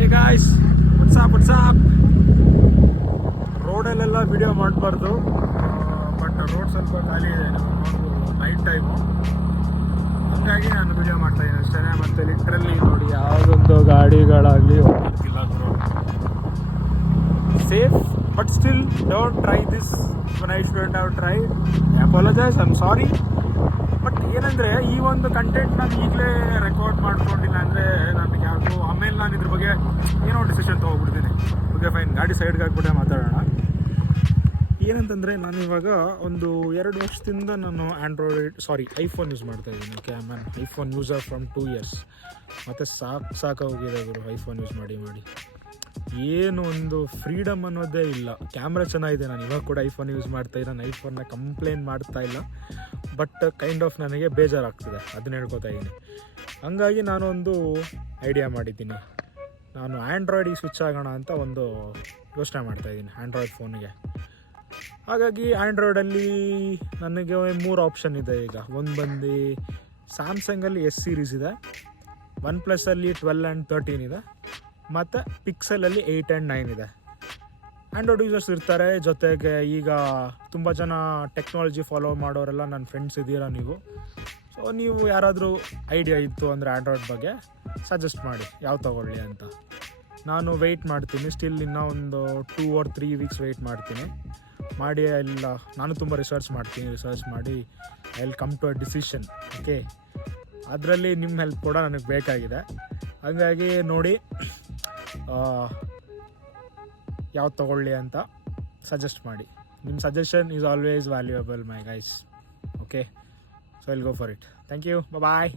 Hey guys, WhatsApp ರೋಡಲ್ಲೆಲ್ಲ video ಮಾಡಬಾರ್ದು, but road ಸ್ವಲ್ಪ ಖಾಲಿ ಇದೆ, ನೋಡ್ಬೋದು ನೈಟ್ ಟೈಮು, ಹಾಗಾಗಿ ನಾನು ವಿಡಿಯೋ ಮಾಡ್ತಾ ಇದ್ದೀನಿ ಅಷ್ಟೇ. ಮತ್ತು ಲಿಟ್ರಲಿ ನೋಡಿ ಯಾವುದೊಂದು ಗಾಡಿಗಳಾಗಲಿ ಹೋಗ್ತಿಲ್ಲ ಗುರು. Safe but still don't try this when I shouldn't have tried. I apologize, I'm sorry. But ಏನಂದರೆ ಈ ಒಂದು ಕಂಟೆಂಟ್ ನಾನು ಈಗಲೇ ರೆಕಾರ್ಡ್ ಮಾಡ್ಕೊಂಡಿಲ್ಲ ಅಂದರೆ ನನಗೆ ಯಾವುದು ಆಮೇಲೆ ನಾನು ಇದ್ರ ಬಗ್ಗೆ ಏನೋ ಡಿಸಿಷನ್ ತೊಗೊಬಿಡ್ತೀನಿ. ಓಕೆ ಫೈನ್, ಗಾಡಿ ಸೈಡ್ಗೆ ಹಾಕ್ಬಿಟ್ಟೆ ಮಾತಾಡೋಣ. ಏನಂತಂದರೆ ನಾನು ಇವಾಗ ಒಂದು 2 ವರ್ಷದಿಂದ ನಾನು ಐಫೋನ್ ಯೂಸ್ ಮಾಡ್ತಾ ಇದ್ದೀನಿ. Okay, I am iPhone user from 2 years. ಮತ್ತು ಸಾಕಾಗೋಗಿದೆ ಗುರು ಐಫೋನ್ ಯೂಸ್ ಮಾಡಿ ಏನು ಒಂದು ಫ್ರೀಡಮ್ ಅನ್ನೋದೇ ಇಲ್ಲ. ಕ್ಯಾಮ್ರಾ ಚೆನ್ನಾಗಿದೆ, ನಾನು ಇವಾಗ ಕೂಡ ಐಫೋನ್ ಯೂಸ್ ಮಾಡ್ತಾ ಇಲ್ಲ, ನಾನು ಐಫೋನ್ನ ಕಂಪ್ಲೇಂಟ್ ಮಾಡ್ತಾ ಇಲ್ಲ, ಬಟ್ ಕೈಂಡ್ ಆಫ್ ನನಗೆ ಬೇಜಾರಾಗ್ತಿದೆ, ಅದನ್ನ ಹೇಳ್ಕೊತಾ ಇದ್ದೀನಿ. ಹಂಗಾಗಿ ನಾನು ಒಂದು ಐಡಿಯಾ ಮಾಡಿದ್ದೀನಿ, ನಾನು ಆ್ಯಂಡ್ರಾಯ್ಡಿಗೆ ಸ್ವಿಚ್ ಆಗೋಣ ಅಂತ ಒಂದು ಯೋಚನೆ ಮಾಡ್ತಾಯಿದ್ದೀನಿ, ಆ್ಯಂಡ್ರಾಯ್ಡ್ ಫೋನಿಗೆ. ಹಾಗಾಗಿ ಆ್ಯಂಡ್ರಾಯ್ಡಲ್ಲಿ ನನಗೆ 3 ಆಪ್ಷನ್ ಇದೆ ಈಗ. ಒಂದು ಬಂದು ಸ್ಯಾಮ್ಸಂಗಲ್ಲಿ S ಸೀರೀಸ್ ಇದೆ, OnePlusಲ್ಲಿ 12 and 13 ಇದೆ, ಮತ್ತು ಪಿಕ್ಸೆಲಲ್ಲಿ 8 and 9 ಇದೆ. ಆ್ಯಂಡ್ರಾಯ್ಡ್ ಯೂಸರ್ಸ್ ಇರ್ತಾರೆ, ಜೊತೆಗೆ ಈಗ ತುಂಬ ಜನ ಟೆಕ್ನಾಲಜಿ ಫಾಲೋ ಮಾಡೋರೆಲ್ಲ ನನ್ನ ಫ್ರೆಂಡ್ಸ್ ಇದ್ದೀರಾ ನೀವು. ಸೊ ನೀವು ಯಾರಾದರೂ ಐಡಿಯಾ ಇತ್ತು ಅಂದರೆ ಆ್ಯಂಡ್ರಾಯ್ಡ್ ಬಗ್ಗೆ ಸಜೆಸ್ಟ್ ಮಾಡಿ ಯಾವ ತೊಗೊಳ್ಳಿ ಅಂತ. ನಾನು ವೆಯ್ಟ್ ಮಾಡ್ತೀನಿ, ಸ್ಟಿಲ್ ಇನ್ನೂ ಒಂದು 2 or 3 weeks ವೆಯ್ಟ್ ಮಾಡ್ತೀನಿ. ಮಾಡಿ ಎಲ್ಲ ನಾನು ತುಂಬ ರಿಸರ್ಚ್ ಮಾಡಿ I will come to a decision. Okay, ಅದರಲ್ಲಿ ನಿಮ್ಮ ಹೆಲ್ಪ್ ಕೂಡ ನನಗೆ ಬೇಕಾಗಿದೆ. ಹಾಗಾಗಿ ನೋಡಿ ಯಾವ್ದು ತೊಗೊಳ್ಳಿ ಅಂತ ಸಜೆಸ್ಟ್ ಮಾಡಿ. ನಿಮ್ಮ suggestion is always valuable my guys. Okay, so I will go for it. Thank you, bye.